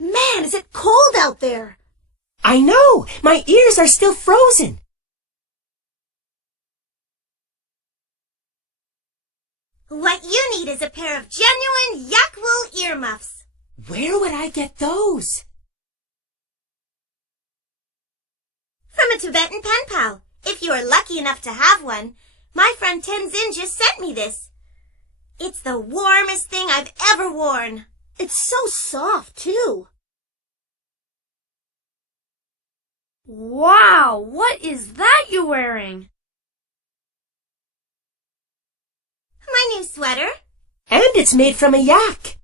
Man, is it cold out there? I know! My ears are still frozen. What you need is a pair of genuine yak wool earmuffs. Where would I get those? From a Tibetan pen pal, if you are lucky enough to have one. My friend Tenzin just sent me this. It's the warmest thing I've ever worn. It's so soft, too. Wow, what is that you're wearing? My new sweater. And it's made from a yak.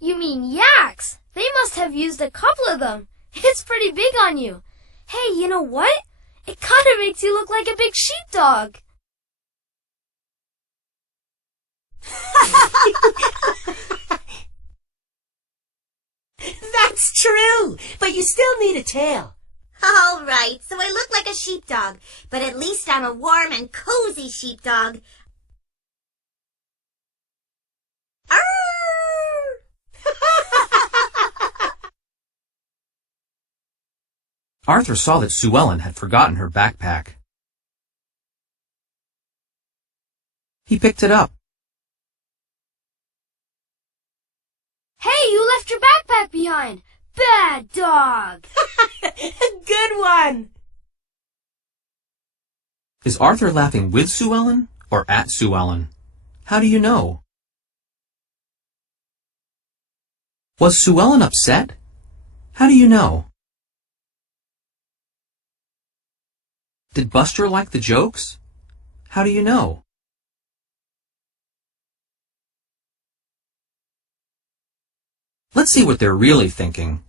You mean yaks? They must have used a couple of them. It's pretty big on you. Hey, you know what? It kind of makes you look like a big sheepdog. That's true, but you still need a tail. All right, so I look like a sheepdog, but at least I'm a warm and cozy sheepdog. Arthur saw that Sue Ellen had forgotten her backpack. He picked it up. Hey, you left your backpack behind. Bad dog. Good one. Is Arthur laughing with Sue Ellen or at Sue Ellen? How do you know? Was Sue Ellen upset? How do you know? Did Buster like the jokes? How do you know? Let's see what they're really thinking.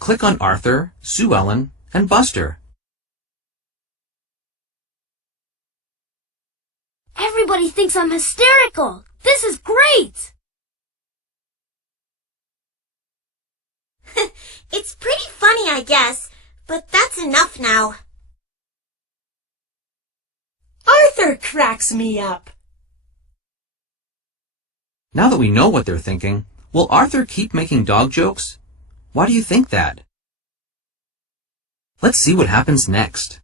Click on Arthur, Sue Ellen, and Buster. Everybody thinks I'm hysterical. This is great. It's pretty funny, I guess, but that's enough now. Arthur cracks me up. Now that we know what they're thinking, will Arthur keep making dog jokes? Why do you think that? Let's see what happens next.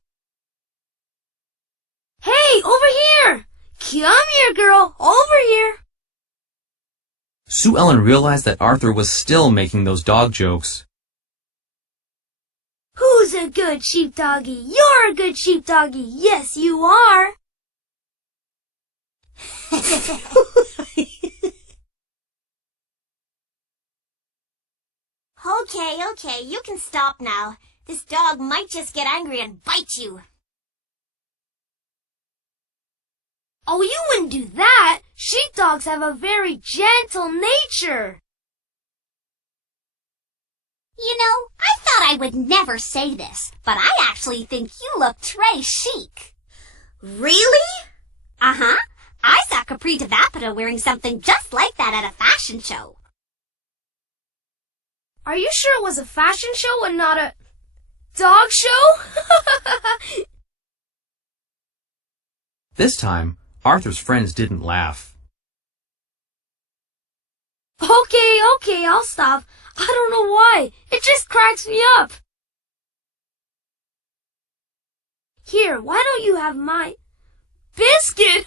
Hey, over here. Come here, girl. Over here. Sue Ellen realized that Arthur was still making those dog jokes. Who's a good sheepdoggy? You're a good sheepdoggy. Yes, you are. Okay, you can stop now. This dog might just get angry and bite you. Oh, you wouldn't do that. Sheepdogs have a very gentle nature. You know, I thought I would never say this, but I actually think you look très chic. Really? Uh-huh. I saw Capri Vapida wearing something just like that at a fashion show. Are you sure it was a fashion show and not a dog show? This time, Arthur's friends didn't laugh. Okay, I'll stop. I don't know why. It just cracks me up. Here, why don't you have my biscuit?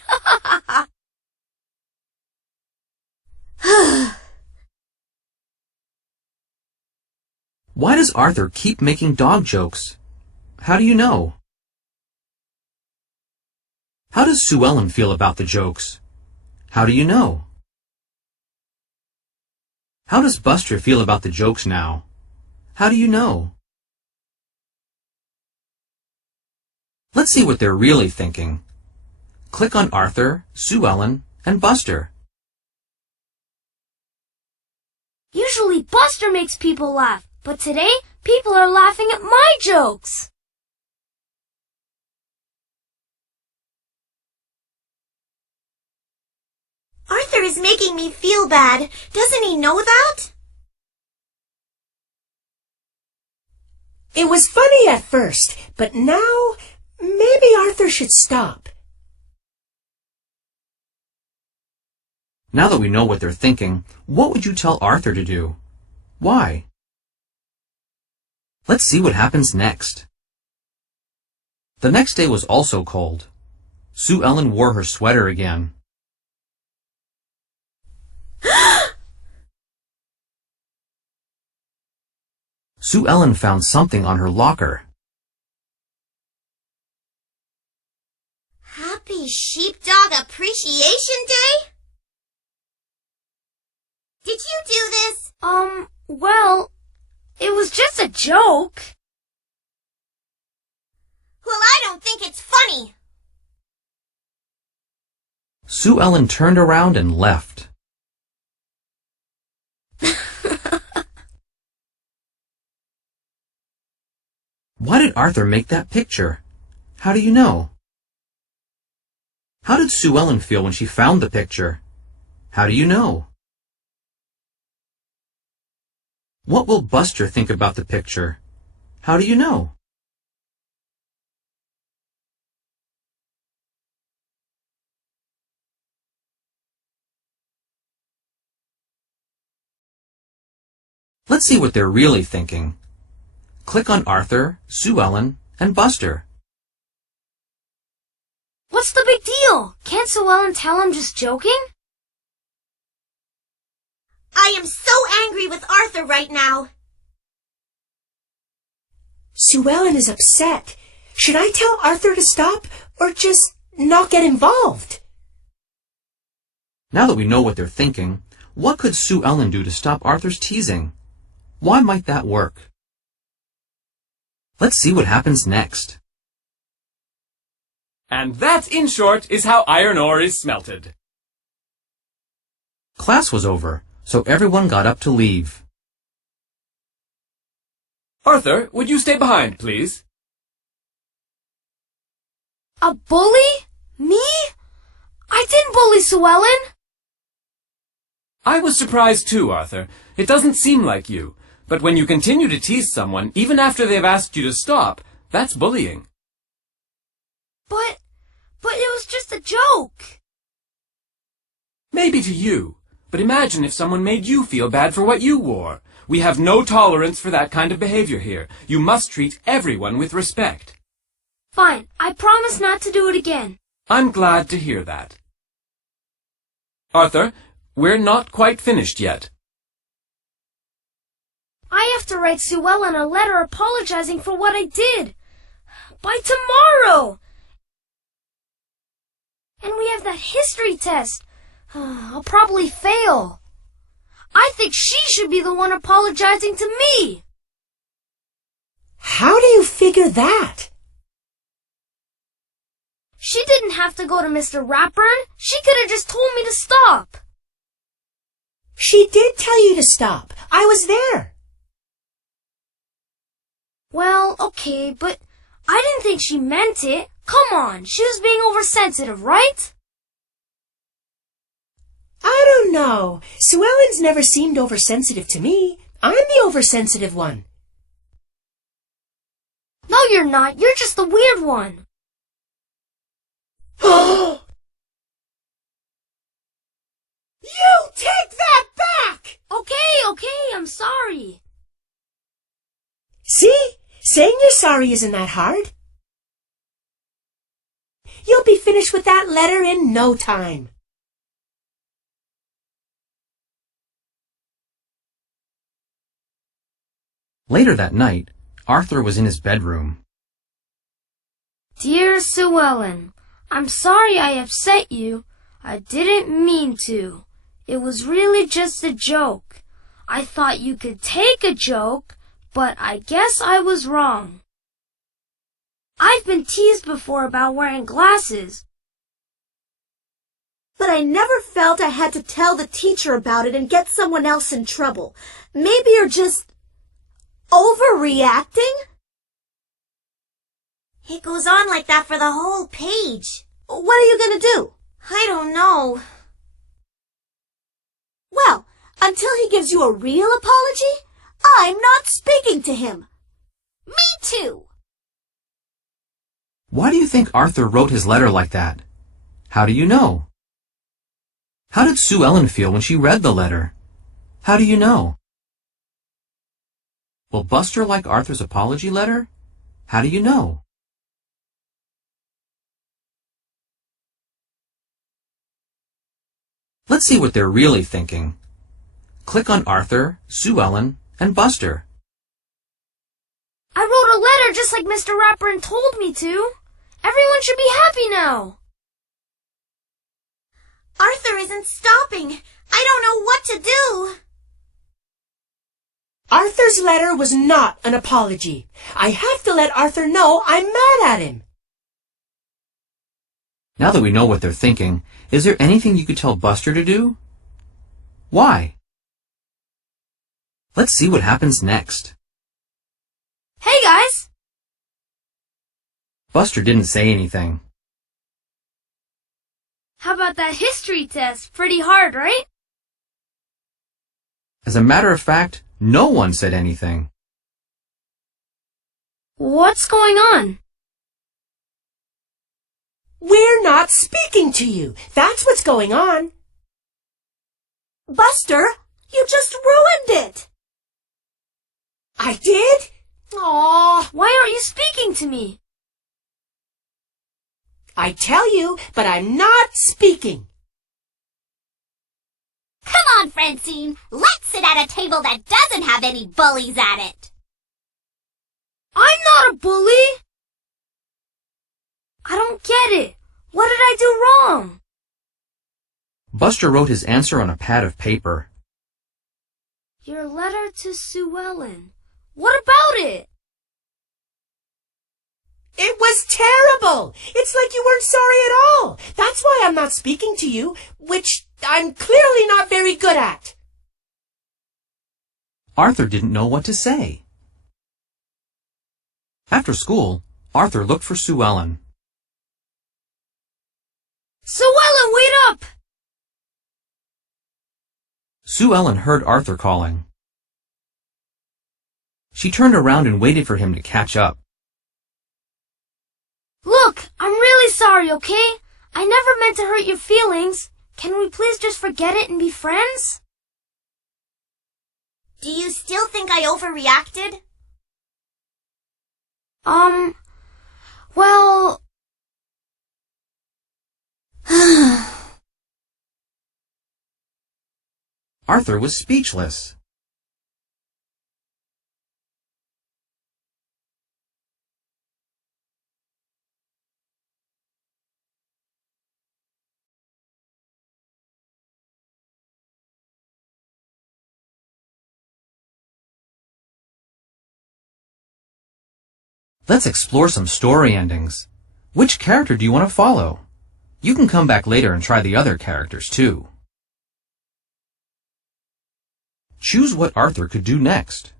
Why does Arthur keep making dog jokes? How do you know? How does Sue Ellen feel about the jokes? How do you know? How does Buster feel about the jokes now? How do you know? Let's see what they're really thinking. Click on Arthur, Sue Ellen, and Buster. Usually Buster makes people laugh, but today people are laughing at my jokes. Arthur is making me feel bad. Doesn't he know that? It was funny at first, but now maybe Arthur should stop. Now that we know what they're thinking, what would you tell Arthur to do? Why? Let's see what happens next. The next day was also cold. Sue Ellen wore her sweater again. Sue Ellen found something on her locker. Happy Sheepdog Appreciation Day? Did you do this? Well, it was just a joke. Well, I don't think it's funny. Sue Ellen turned around and left. Why did Arthur make that picture? How do you know? How did Sue Ellen feel when she found the picture? How do you know? What will Buster think about the picture? How do you know? Let's see what they're really thinking. Click on Arthur, Sue Ellen, and Buster. What's the big deal? Can't Sue Ellen tell I'm just joking? I am so angry with Arthur right now. Sue Ellen is upset. Should I tell Arthur to stop or just not get involved? Now that we know what they're thinking, what could Sue Ellen do to stop Arthur's teasing? Why might that work? Let's see what happens next. And that, in short, is how iron ore is smelted. Class was over, so everyone got up to leave. Arthur, would you stay behind, please? A bully? Me? I didn't bully Sue Ellen. I was surprised too, Arthur. It doesn't seem like you. But when you continue to tease someone, even after they've asked you to stop, that's bullying. But it was just a joke. Maybe to you. But imagine if someone made you feel bad for what you wore. We have no tolerance for that kind of behavior here. You must treat everyone with respect. Fine, I promise not to do it again. I'm glad to hear that. Arthur, we're not quite finished yet. I have to write Sue Ellen a letter apologizing for what I did. By tomorrow! And we have that history test. I'll probably fail. I think she should be the one apologizing to me. How do you figure that? She didn't have to go to Mr. Ratburn. She could have just told me to stop. She did tell you to stop. I was there. Well, okay, but I didn't think she meant it. Come on, she was being oversensitive, right? I don't know. Sue Ellen's never seemed oversensitive to me. I'm the oversensitive one. No, you're not. You're just the weird one. You take that back! Okay, I'm sorry. See? Saying you're sorry isn't that hard. You'll be finished with that letter in no time. Later that night, Arthur was in his bedroom. Dear Sue Ellen, I'm sorry I upset you. I didn't mean to. It was really just a joke. I thought you could take a joke, but I guess I was wrong. I've been teased before about wearing glasses. But I never felt I had to tell the teacher about it and get someone else in trouble. Maybe you're just overreacting? It goes on like that for the whole page. What are you going to do? I don't know. Well, until he gives you a real apology, I'm not speaking to him. Me too. Why do you think Arthur wrote his letter like that? How do you know? How did Sue Ellen feel when she read the letter? How do you know? Will Buster like Arthur's apology letter? How do you know? Let's see what they're really thinking. Click on Arthur, Sue Ellen, and Buster. I wrote a letter just like Mr. Rapperin told me to. Everyone should be happy now. Arthur isn't stopping. I don't know what to do. Arthur's letter was not an apology. I have to let Arthur know I'm mad at him. Now that we know what they're thinking, is there anything you could tell Buster to do? Why? Let's see what happens next. Hey guys! Buster didn't say anything. How about that history test? Pretty hard, right? As a matter of fact, no one said anything. What's going on? We're not speaking to you. That's what's going on. Buster, you just ruined it. I did? Aw. Why aren't you speaking to me? I tell you, but I'm not speaking. Come on, Francine. Let's sit at a table that doesn't have any bullies at it. I'm not a bully! I don't get it. What did I do wrong? Buster wrote his answer on a pad of paper. Your letter to Sue Ellen. What about it? It was terrible. It's like you weren't sorry at all. That's why I'm not speaking to you, which I'm clearly not very good at. Arthur didn't know what to say. After school, Arthur looked for Sue Ellen. Sue Ellen, wait up! Sue Ellen heard Arthur calling. She turned around and waited for him to catch up. Look, I'm really sorry, okay? I never meant to hurt your feelings. Can we please just forget it and be friends? Do you still think I overreacted? Well... Arthur was speechless. Let's explore some story endings. Which character do you want to follow? You can come back later and try the other characters too. Choose what Arthur could do next.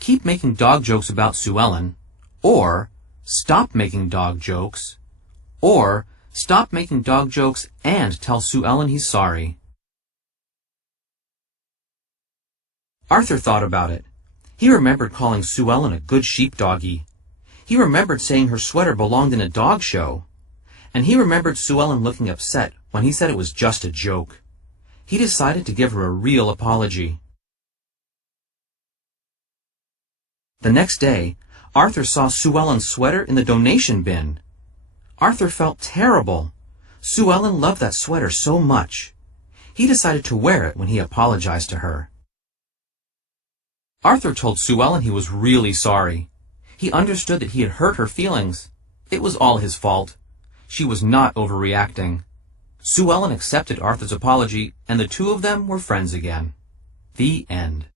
Keep making dog jokes about Sue Ellen, or stop making dog jokes, or stop making dog jokes and tell Sue Ellen he's sorry. Arthur thought about it. He remembered calling Sue Ellen a good sheepdoggy. He remembered saying her sweater belonged in a dog show. And he remembered Sue Ellen looking upset when he said it was just a joke. He decided to give her a real apology. The next day, Arthur saw Sue Ellen's sweater in the donation bin. Arthur felt terrible. Sue Ellen loved that sweater so much. He decided to wear it when he apologized to her. Arthur told Sue Ellen he was really sorry. He understood that he had hurt her feelings. It was all his fault. She was not overreacting. Sue Ellen accepted Arthur's apology, and the two of them were friends again. The end.